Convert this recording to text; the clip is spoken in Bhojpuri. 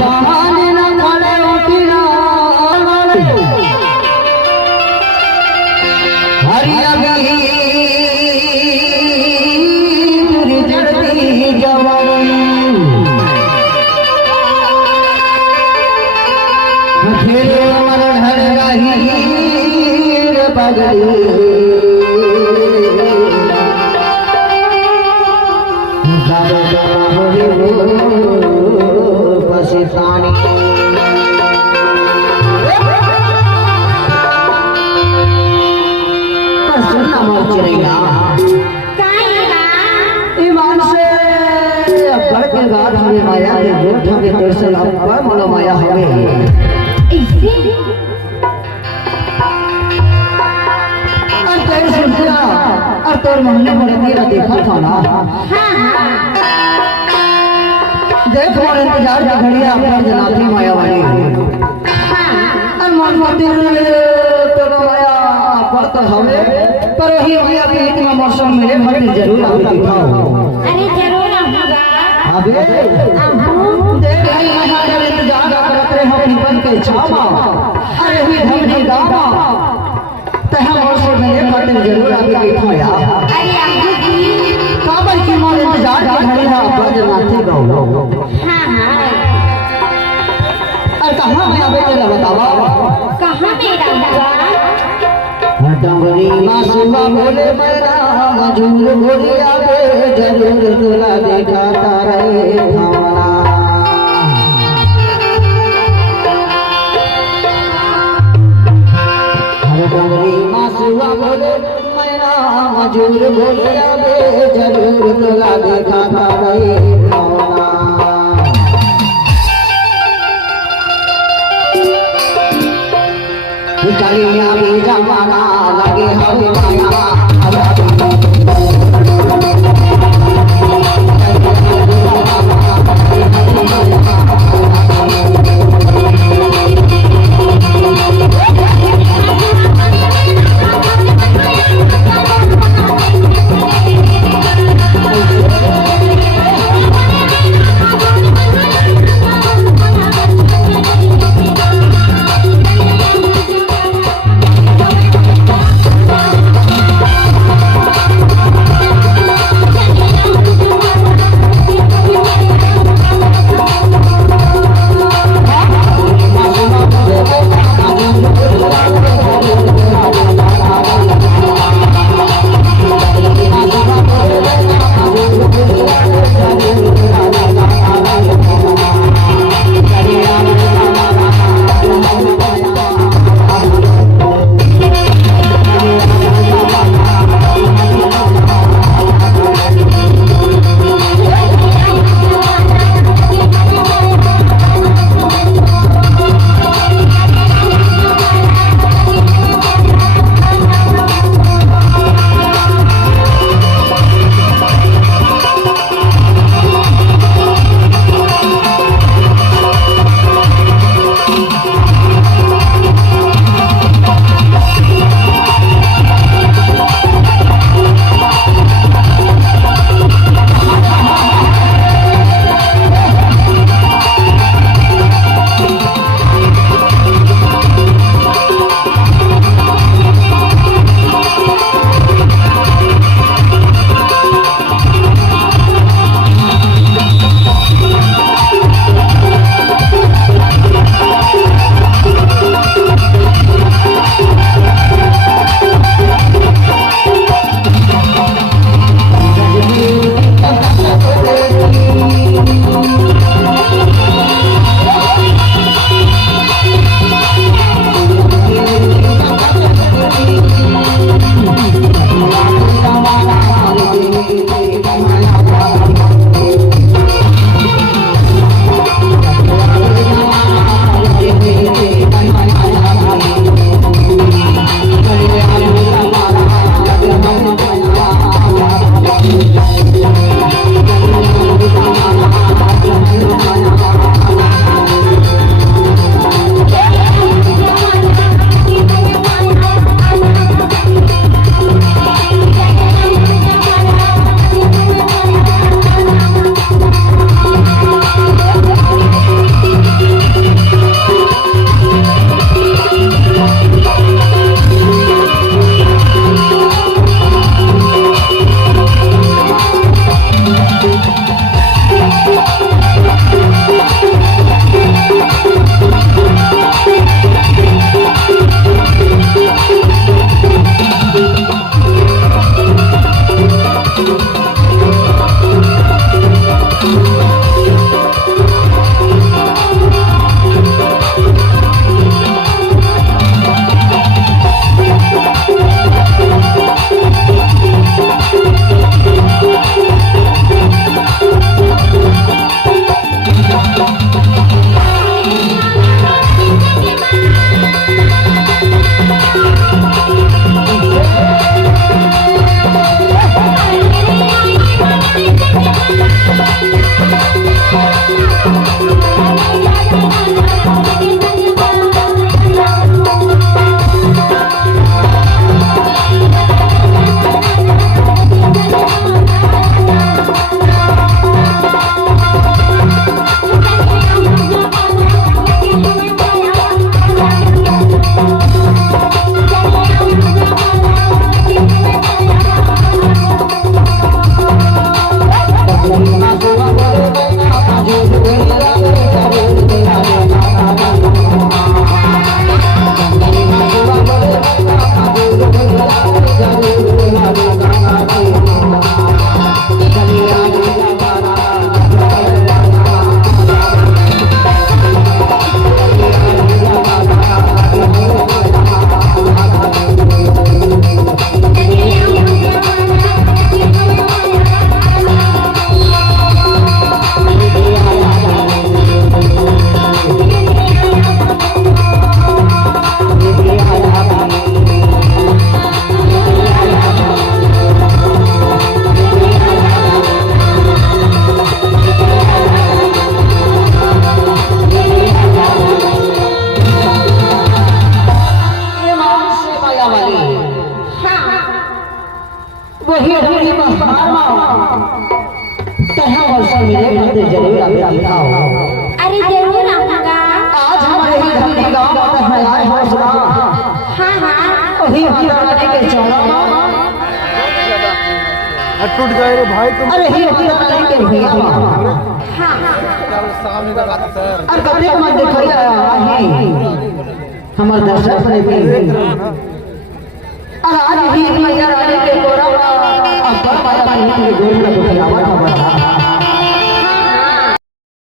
पानी न खड़े उठिना हरी अभी पूरी जड़ती जवान खेले मरण हर गहीर बगड़ी पसितानी सुनना मत चिड़ैया ईमान से बढ़ के रात हमें माया के गोठ हमें दर्शन आपका मनो माया हमें और तोर महीने में तेरा देखा था ना देख और इंतजार की घड़िया अपना जनाती माया वाली मन मंदिर तो माया पर तो हमें पर वही माया के इतना मौसम मिले भक्त जरूर आप दिखाओ अरे जरूर आऊंगा अबे देख भाई हमारा इंतजार करते रहे हम निपन के छावा अरे हुई धमनी गावा तह मौसम मिले भक्त जरूर आप दिखाया अरे अम्बू जी काबर की मां इंतजार की घड़िया अपना जनाती गाओ और कहाँ में आवे तेरा बतावा कहाँ मेरा हुआ डंगरी मासूमा बोले मेरा मजूर बोले आवे जरूर तुला देखा तारे धावना डंगरी मासूमा बोले मेरा मजूर बोले आवे जरूर तुला देखा तारे धावना कलिया भी जमाना लगे हमें माया वही हमारी महात्मा तहाँ वर्षा मिले खातिर जरूर आओ। अरे जरूर आऊंगा। आज हमारे ही धरती गांव में है आए हौसला। हाँ हाँ। वही हीरा रानी के चौरा टूट गए रे भाई तुम। अरे ही हीरा रानी के भैया हाँ हाँ। और कपड़े को मत देखो हमार दर्शक प्रेमी आज ही हीरा रानी के कोरा अब्बा माया पानी के गोल में बुलावा